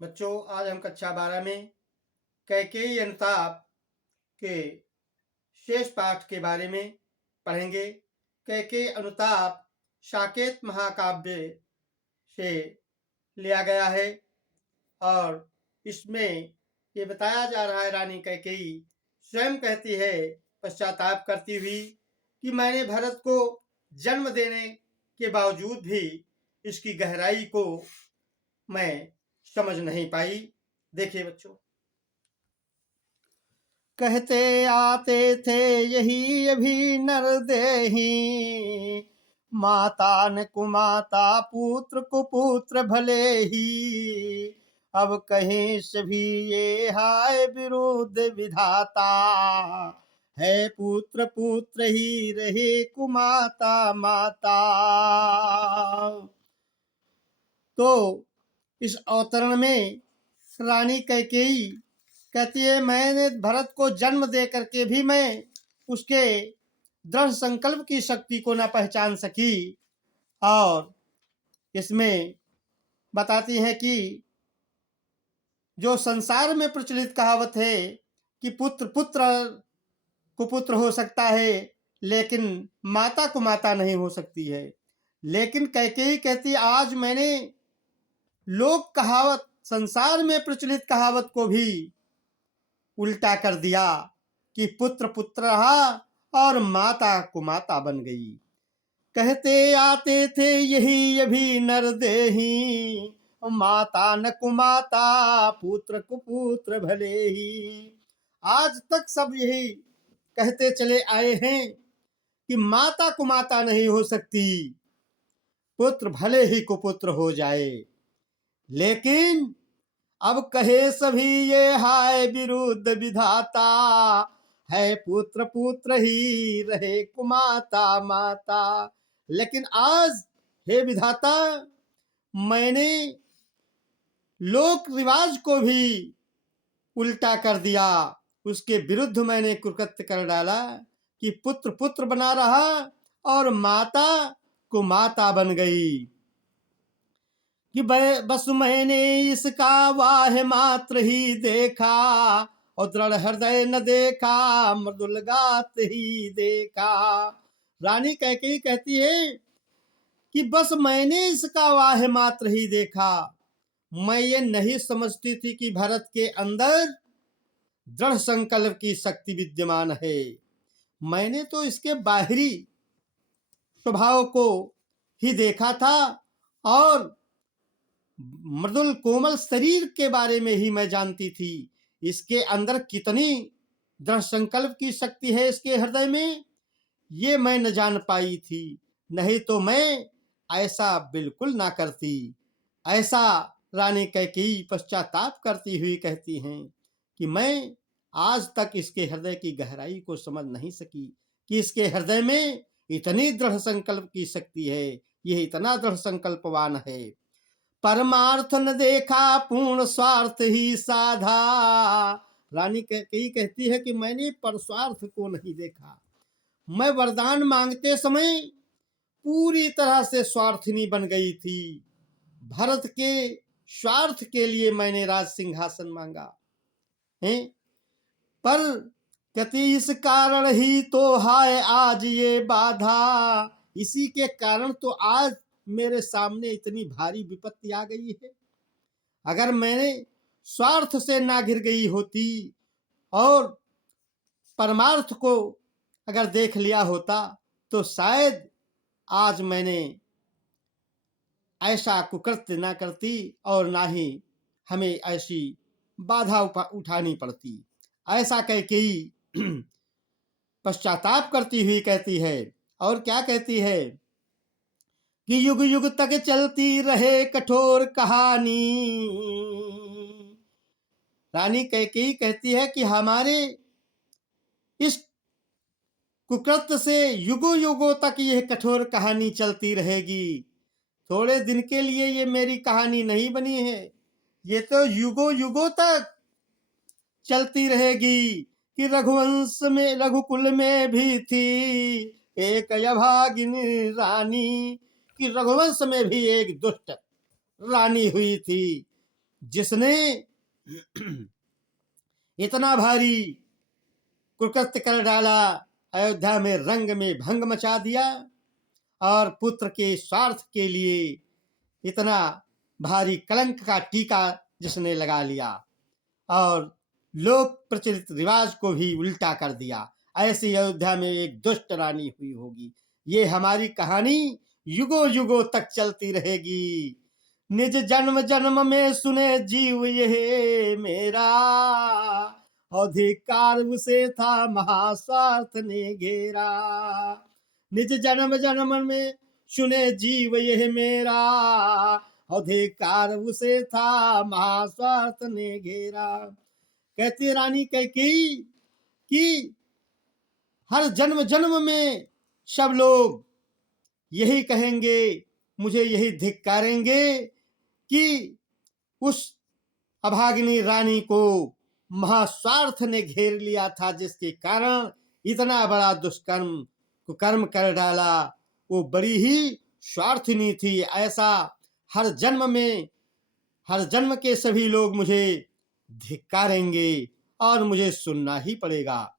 बच्चों, आज हम कक्षा 12 में कैकेयी अनुताप के शेष पाठ के बारे में पढ़ेंगे। कैकेयी अनुताप साकेत महाकाव्य से लिया गया है और इसमें ये बताया जा रहा है, रानी कैकेयी स्वयं कहती है पश्चाताप करती हुई कि मैंने भरत को जन्म देने के बावजूद भी इसकी गहराई को मैं समझ नहीं पाई। देखिए बच्चों, कहते आते थे यही अभी नरदेही, माता न कुमाता पुत्र कुपुत्र भले ही। अब कहीं से भी ये हाय विरुद्ध विधाता, है पुत्र पुत्र ही रहे कुमाता माता। तो इस अवतरण में रानी कैकेयी कहती है, मैंने भरत को जन्म दे करके भी मैं उसके दृढ़ संकल्प की शक्ति को न पहचान सकी। और इसमें बताती हैं कि जो संसार में प्रचलित कहावत है कि पुत्र पुत्र कुपुत्र हो सकता है, लेकिन माता को माता नहीं हो सकती है। लेकिन कैकेयी कहती, आज मैंने लोक कहावत, संसार में प्रचलित कहावत को भी उल्टा कर दिया कि पुत्र पुत्र रहा और माता कुमाता बन गई। कहते आते थे यही अभी नरदेही, माता न कुमाता पुत्र कुपुत्र भले ही। आज तक सब यही कहते चले आए हैं कि माता कुमाता नहीं हो सकती, पुत्र भले ही कुपुत्र हो जाए। लेकिन अब कहे सभी ये हाय विरुद्ध विधाता, है पुत्र पुत्र ही रहे कुमाता माता। लेकिन आज हे विधाता, मैंने लोक रिवाज को भी उल्टा कर दिया, उसके विरुद्ध मैंने कुकृत्य कर डाला कि पुत्र पुत्र बना रहा और माता कुमाता बन गई। कि बस मैंने इसका वाह मात्र ही देखा, और दृढ़ हृदय न देखा मृदुल गात ही देखा। रानी कैकेयी कहती है कि बस मैंने इसका वाह मात्र ही देखा, मैं ये नहीं समझती थी कि भरत के अंदर दृढ़ संकल्प की शक्ति विद्यमान है। मैंने तो इसके बाहरी स्वभाव को ही देखा था और मृदुल कोमल शरीर के बारे में ही मैं जानती थी। इसके अंदर कितनी दृढ़ संकल्प की शक्ति है इसके हृदय में, ये मैं न जान पाई थी। नहीं तो मैं ऐसा बिल्कुल ना करती। ऐसा रानी कैकेयी पश्चाताप करती हुई कहती हैं कि मैं आज तक इसके हृदय की गहराई को समझ नहीं सकी कि इसके हृदय में इतनी दृढ़ संकल्प की शक्ति है, यह इतना दृढ़ संकल्पवान है। परमार्थ न देखा पूर्ण स्वार्थ ही साधा। रानी कैकेयी कहती है कि मैंने परस्वार्थ को नहीं देखा। मैं वरदान मांगते समय पूरी तरह से स्वार्थिनी बन गई थी। भरत के स्वार्थ के लिए मैंने राज सिंहासन मांगा है, पर कहती इस कारण ही तो हाय आज ये बाधा। इसी के कारण तो आज मेरे सामने इतनी भारी विपत्ति आ गई है। अगर मैंने स्वार्थ से ना घिर गई होती और परमार्थ को अगर देख लिया होता तो शायद आज मैंने ऐसा कुकृत्य ना करती और ना ही हमें ऐसी बाधा उठानी पड़ती। ऐसा कैकेयी पश्चाताप करती हुई कहती है। और क्या कहती है कि युग युग तक चलती रहे कठोर कहानी। रानी कैकेयी कहती है कि हमारे इस कुकृत्य से युगों युगों तक यह कठोर कहानी चलती रहेगी। थोड़े दिन के लिए ये मेरी कहानी नहीं बनी है, ये तो युगों युगों तक चलती रहेगी। कि रघुवंश में रघुकुल में भी थी एक अभागिनी रानी, कि रघुवंश में भी एक दुष्ट रानी हुई थी जिसने इतना भारी कुकृत्य कर डाला, अयोध्या में रंग में भंग मचा दिया और पुत्र के स्वार्थ के लिए इतना भारी कलंक का टीका जिसने लगा लिया और लोक प्रचलित रिवाज को भी उल्टा कर दिया, ऐसी अयोध्या में एक दुष्ट रानी हुई होगी। ये हमारी कहानी युगों युगों तक चलती रहेगी। निज जन्म जन्म में सुने जीव ये मेरा, अधिकार उसे था महास्वार्थ ने घेरा। निज जन्म जन्म में सुने जीव यह मेरा, अधिकार उसे था महास्वार्थ ने घेरा। कहती रानी कैकेयी कि हर जन्म जन्म में सब लोग यही कहेंगे, मुझे यही धिक्कारेंगे कि उस अभागिनी रानी को महास्वार्थ ने घेर लिया था, जिसके कारण इतना बड़ा दुष्कर्म कुकर्म कर डाला। वो बड़ी ही स्वार्थनी थी। ऐसा हर जन्म में, हर जन्म के सभी लोग मुझे धिक्कारेंगे और मुझे सुनना ही पड़ेगा।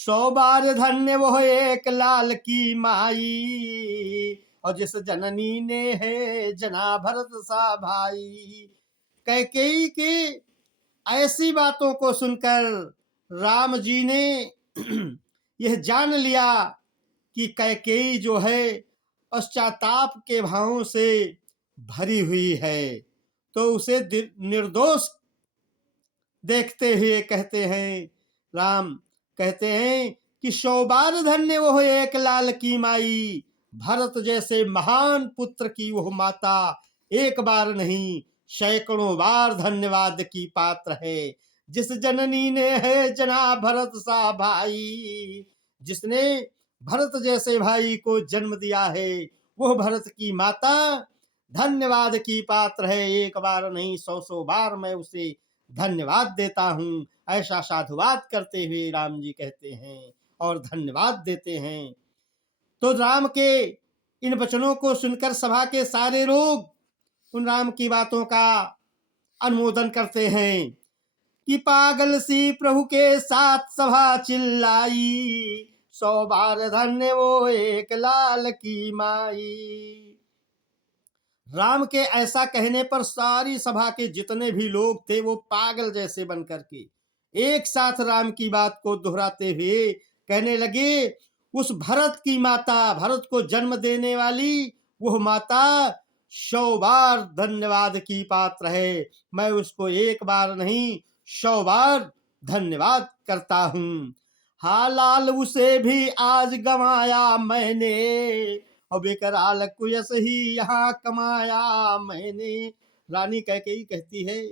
100 बार धन्य वो एक लाल की माई, और जिस जननी ने है जना भरत सा भाई। कैकेयी के ऐसी बातों को सुनकर राम जी ने यह जान लिया कि कैकेयी जो है पश्चाताप के भावों से भरी हुई है, तो उसे निर्दोष देखते हुए कहते हैं, राम कहते हैं कि 100 बार धन्य वो एक लाल की माई, भरत जैसे महान पुत्र की वह माता एक बार नहीं सैकड़ों बार धन्यवाद की पात्र है। जिस जननी ने है जना भरत सा भाई, जिसने भरत जैसे भाई को जन्म दिया है, वह भरत की माता धन्यवाद की पात्र है। एक बार नहीं 100 बार मैं उसे धन्यवाद देता हूँ। ऐसा साधुवाद करते हुए राम जी कहते हैं और धन्यवाद देते हैं। तो राम के इन वचनों को सुनकर सभा के सारे लोग उन राम की बातों का अनुमोदन करते हैं कि पागल सी प्रभु के साथ सभा चिल्लाई, 100 बार धन्य वो एक लाल की माई। राम के ऐसा कहने पर सारी सभा के जितने भी लोग थे वो पागल जैसे बन करके एक साथ राम की बात को दोहराते हुए कहने लगे, उस भरत की माता, भरत को जन्म देने वाली वह माता 100 बार धन्यवाद की पात्र है। मैं उसको एक बार नहीं 100 बार धन्यवाद करता हूँ। हालाल उसे भी आज गंवाया मैंने, और बेकराल कुयस ही यहाँ कमाया मैंने। रानी कैकेयी कहती है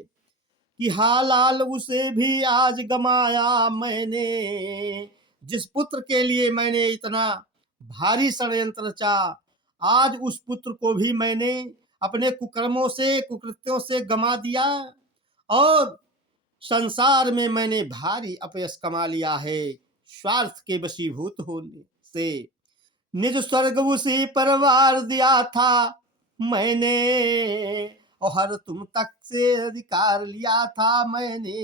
कि हालाल उसे भी आज गमाया मैंने, जिस पुत्र के लिए मैंने इतना भारी षड्यंत्र रचा, आज उस पुत्र को भी मैंने अपने कुकर्मों से कुकृत्यों से गमा दिया और संसार में मैंने भारी अपयश कमा लिया है स्वार्थ के वशीभूत होने से। निज स्वर्ग उसी पर वार दिया था मैंने, और हर तुम तक से अधिकार लिया था मैंने।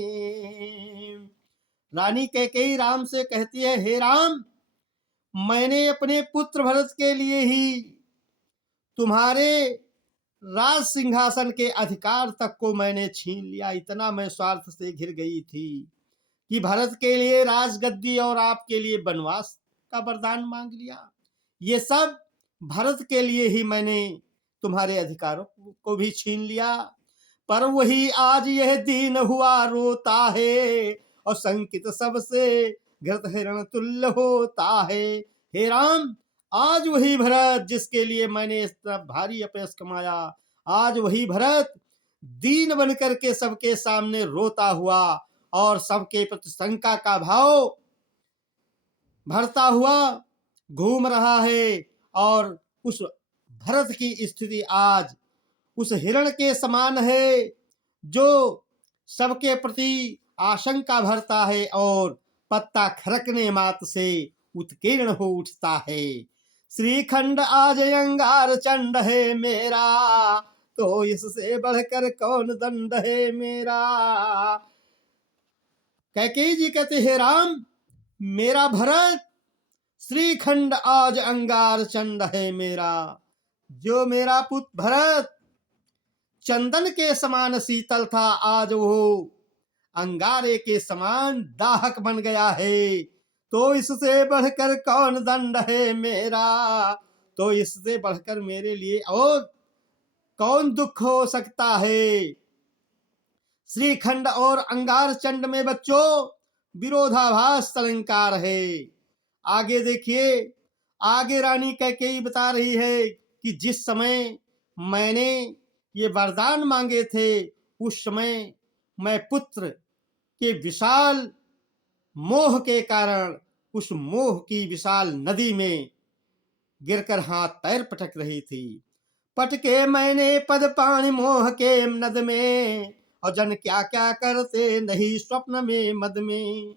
रानी कैकेयी राम से कहती है, हे राम, मैंने अपने पुत्र भरत के लिए ही तुम्हारे राज सिंहासन के अधिकार तक को मैंने छीन लिया। इतना मैं स्वार्थ से घिर गई थी कि भरत के लिए राजगद्दी और आपके लिए वनवास का वरदान मांग लिया। ये सब भरत के लिए ही मैंने तुम्हारे अधिकारों को भी छीन लिया। पर वही आज यह दीन हुआ रोता है, और संकित सबसे घृत हिरण तुल्य होता है। हे राम, आज वही भरत जिसके लिए मैंने इतना भारी अपयश कमाया, आज वही भरत दीन बन करके सबके सामने रोता हुआ और सबके प्रति शंका का भाव भरता हुआ घूम रहा है। और उस भरत की स्थिति आज उस हिरण के समान है जो सबके प्रति आशंका भरता है और पत्ता खरकने मात्र से उत्कीर्ण हो उठता है। श्रीखंड आज अंगार चंड है मेरा, तो इससे बढ़कर कौन दंड है मेरा। कैकेयी जी कहते, हे राम, मेरा भरत श्रीखंड आज अंगार चंड है मेरा। जो मेरा पुत्र भरत चंदन के समान शीतल था, आज वो अंगारे के समान दाहक बन गया है। तो इससे बढ़कर कौन दंड है मेरा। तो इससे बढ़कर मेरे लिए और कौन दुख हो सकता है। श्रीखंड और अंगार चंड में बच्चों विरोधाभास अलंकार है। आगे देखिए, आगे रानी कैकेयी बता रही है कि जिस समय मैंने ये वरदान मांगे थे, उस समय मैं पुत्र के विशाल मोह के कारण उस मोह की विशाल नदी में गिरकर हाथ पैर पटक रही थी। पटके मैंने पद पानी मोह के नद में, और जन क्या क्या करते नहीं स्वप्न में मद में।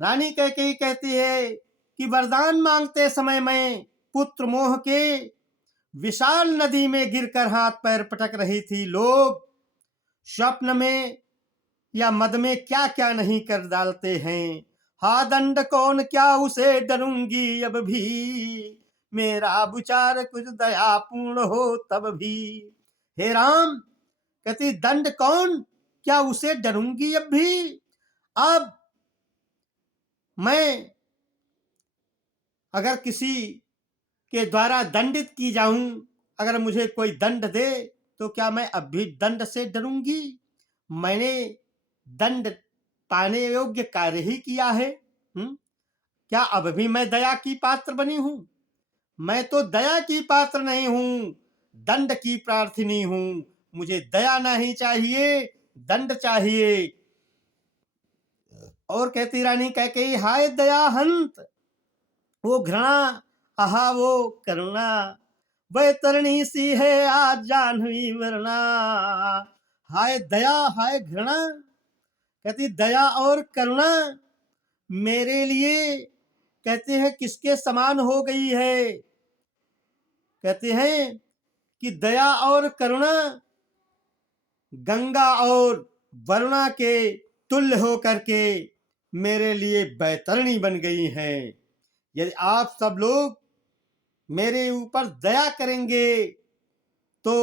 रानी कैकेयी कहती है कि वरदान मांगते समय मैं पुत्र मोह के विशाल नदी में गिरकर हाथ पैर पटक रही थी। लोग स्वप्न में या मद में क्या क्या नहीं कर डालते हैं। हा दंड कौन क्या उसे डरूंगी अब भी, मेरा विचार कुछ दया पूर्ण हो तब भी। हे राम, कहती दंड कौन क्या उसे डरूंगी अब भी। अब मैं अगर किसी के द्वारा दंडित की जाऊं, अगर मुझे कोई दंड दे, तो क्या मैं अब भी दंड से डरूंगी। मैंने दंड पाने योग्य कार्य ही किया है। क्या अब भी मैं दया की पात्र बनी हूं। मैं तो दया की पात्र नहीं हूं, दंड की प्रार्थिनी हूं। मुझे दया नहीं चाहिए, दंड चाहिए। और कहती रानी कैकेयी, हाय दया हंत, वो घृणा आहा वो करुणा, वह तरणी सी है आज जाह्नवी वरना। हाय दया हाय घृणा, कहती दया और करुणा मेरे लिए कहते हैं किसके समान हो गई है। कहते हैं कि दया और करुणा गंगा और वरुणा के तुल्य होकर के मेरे लिए बैतरणी बन गई हैं। यदि आप सब लोग मेरे ऊपर दया करेंगे तो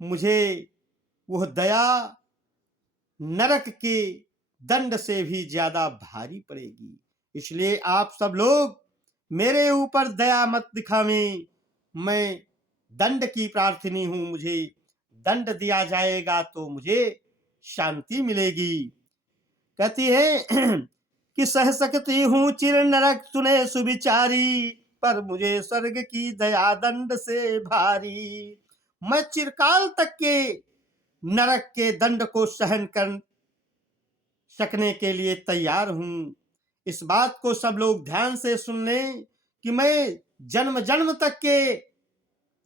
मुझे वह दया नरक के दंड से भी ज्यादा भारी पड़ेगी। इसलिए आप सब लोग मेरे ऊपर दया मत दिखावें। मैं दंड की प्रार्थिनी हूं, मुझे दंड दिया जाएगा तो मुझे शांति मिलेगी। कहती है कि सह सकती हूं चिर नरक सुने सुविचारी, पर मुझे स्वर्ग की दया दंड से भारी। मैं चिरकाल तक के नरक के दंड को सहन कर सकने के लिए तैयार हूं। इस बात को सब लोग ध्यान से सुन लें कि मैं जन्म जन्म तक के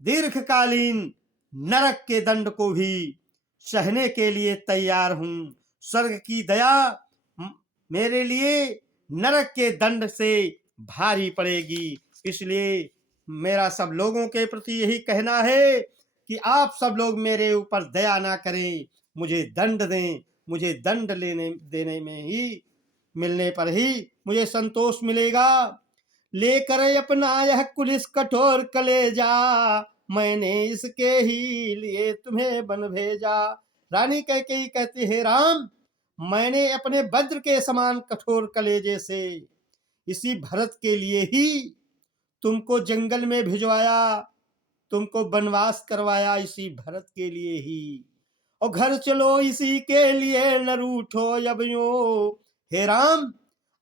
दीर्घकालीन नरक के दंड को भी सहने के लिए तैयार हूं। स्वर्ग की दया मेरे लिए नरक के दंड से भारी पड़ेगी। इसलिए मेरा सब लोगों के प्रति यही कहना है कि आप सब लोग मेरे ऊपर दया ना करें, मुझे दंड दें। मुझे दंड लेने देने में ही मिलने पर ही मुझे संतोष मिलेगा। लेकर अपना यह कुलिस कठोर कलेजा, मैंने इसके ही लिए तुम्हें बन भेजा। रानी कैकेयी कहती है, राम, मैंने अपने वज्र के समान कठोर कलेजे से इसी भरत के लिए ही तुमको जंगल में भिजवाया, तुमको वनवास करवाया, इसी भरत के लिए ही। और घर चलो इसी के लिए न रूठो अब यूं, हे राम,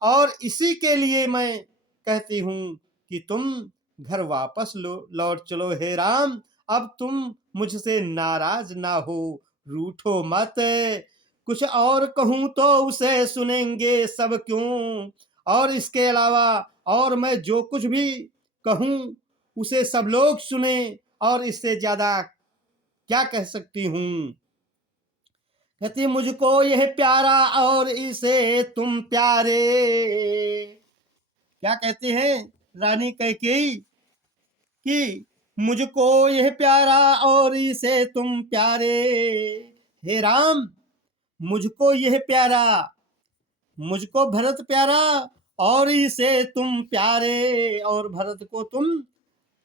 और इसी के लिए मैं कहती हूं कि तुम घर वापस लौट चलो। हे राम, अब तुम मुझसे नाराज ना हो, रूठो मत। कुछ और कहूं तो उसे सुनेंगे सब क्यों, और इसके अलावा और मैं जो कुछ भी कहूं उसे सब लोग सुने, और इससे ज्यादा क्या कह सकती हूं। कहती मुझको यह प्यारा और इसे तुम प्यारे। क्या कहते हैं रानी कैकेयी कि मुझको यह प्यारा और इसे तुम प्यारे। हे राम, मुझको यह प्यारा, मुझको भरत प्यारा और इसे तुम प्यारे, और भरत को तुम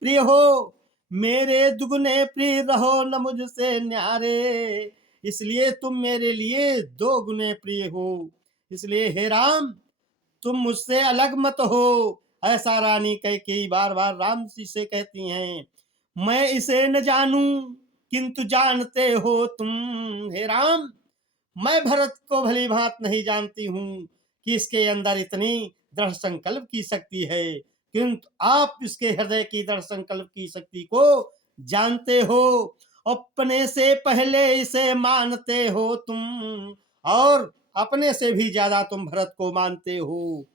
प्रिय हो। मेरे दुगने प्रिय रहो न मुझसे न्यारे, इसलिए तुम मेरे लिए दो गुने प्रिय हो। इसलिए हे राम, तुम मुझसे अलग मत हो। ऐसा रानी कैकेयी बार बार राम जी से कहती हैं। मैं इसे न जानूं किंतु जानते हो तुम। हे राम, मैं भरत को भली भांति नहीं जानती हूँ कि इसके अंदर इतनी दृढ़ संकल्प की शक्ति है, किंतु आप इसके हृदय की दृढ़ संकल्प की शक्ति को जानते हो। अपने से पहले इसे मानते हो तुम, और अपने से भी ज्यादा तुम भरत को मानते हो।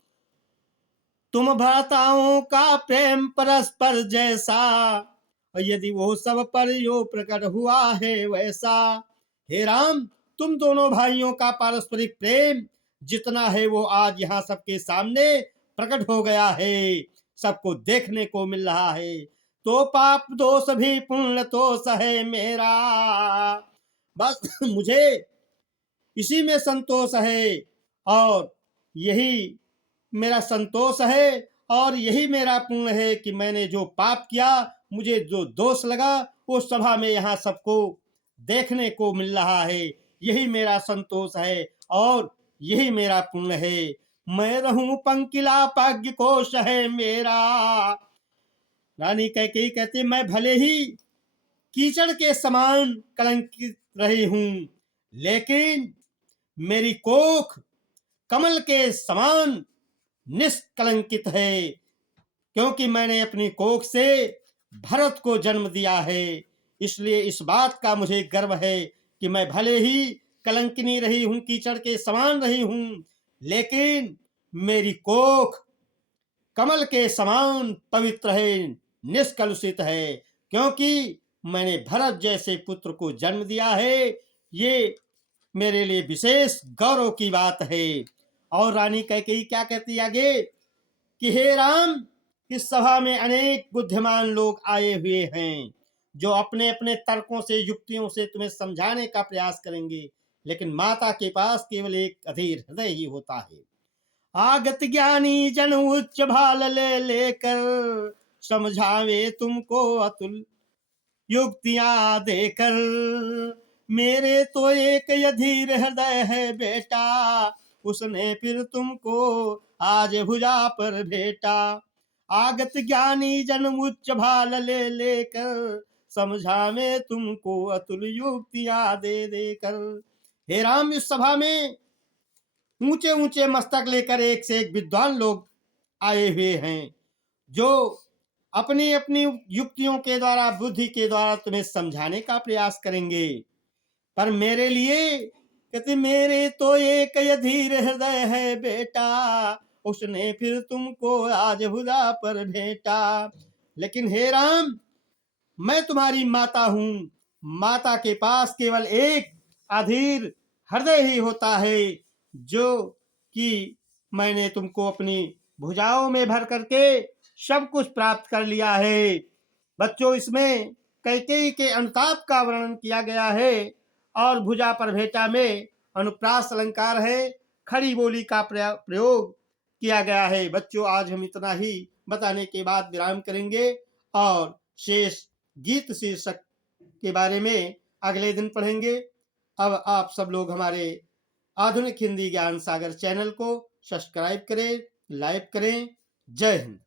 तुम भ्राताओं का प्रेम परस्पर जैसा, यदि वो सब पर यो प्रकट हुआ है वैसा। हे राम, तुम दोनों भाइयों का पारस्परिक प्रेम जितना है वो आज यहाँ सबके सामने प्रकट हो गया है, सबको देखने को मिल रहा है। तो पाप दोष भी पुण्य दोष है मेरा, बस मुझे इसी में संतोष है, और यही मेरा संतोष है, और यही मेरा पुण्य है कि मैंने जो पाप किया, मुझे जो दोष लगा, वो सभा में यहाँ सबको देखने को मिल रहा है। यही मेरा संतोष है और यही मेरा पुण्य है। मैं रहूं पंकिला भाग्य कोश है मेरा। रानी कैकेयी कहती, मैं भले ही कीचड़ के समान कलंकित रही हूं, लेकिन मेरी कोख कमल के समान निष्कलंकित है, क्योंकि मैंने अपनी कोख से भरत को जन्म दिया है। इसलिए इस बात का मुझे गर्व है कि मैं भले ही कलंकिनी रही हूं, कीचड़ के समान रही हूं, लेकिन मेरी कोख कमल के समान पवित्र है, निष्कलुषित है, क्योंकि मैंने भरत जैसे पुत्र को जन्म दिया है। ये मेरे लिए विशेष गौरव की बात है। और रानी कैकेयी क्या कहती आगे कि हे राम, इस सभा में अनेक बुद्धिमान लोग आए हुए हैं, जो अपने अपने तर्कों से युक्तियों से तुम्हें समझाने का प्रयास करेंगे, लेकिन माता के पास केवल एक अधीर हृदय ही होता है। आगत ज्ञानी जन उच्च भाल ले लेकर, समझावे तुमको अतुल युक्तियां देकर। मेरे तो एक अधीर हृदय है बेटा, उसने फिर तुमको आज भुजा पर भेटा। आगत ज्ञानी जन उच्च भाल ले लेकर, समझावे तुमको अतुल युक्तियां दे देकर। हे राम, इस सभा में ऊंचे ऊंचे मस्तक लेकर एक से एक विद्वान लोग आए हुए हैं, जो अपनी अपनी युक्तियों के द्वारा, बुद्धि के द्वारा तुम्हें समझाने का प्रयास करेंगे। पर मेरे लिए कहते, मेरे तो एक अधीर हृदय है बेटा, उसने फिर तुमको आज भुजा पर भेटा। लेकिन हे राम, मैं तुम्हारी माता हूं, माता के पास केवल एक अधीर हृदय ही होता है, जो कि मैंने तुमको अपनी भुजाओं में भर करके सब कुछ प्राप्त कर लिया है। बच्चों, इसमें कैकेयी के अनुताप का वर्णन किया गया है, और भुजा पर भेटा में अनुप्रास अलंकार है, खड़ी बोली का प्रयोग किया गया है। बच्चों, आज हम इतना ही बताने के बाद विराम करेंगे, और शेष गीत शीर्षक के बारे में अगले दिन पढ़ेंगे। अब आप सब लोग हमारे आधुनिक हिंदी ज्ञान सागर चैनल को सब्सक्राइब करें, लाइक करें। जय हिंद।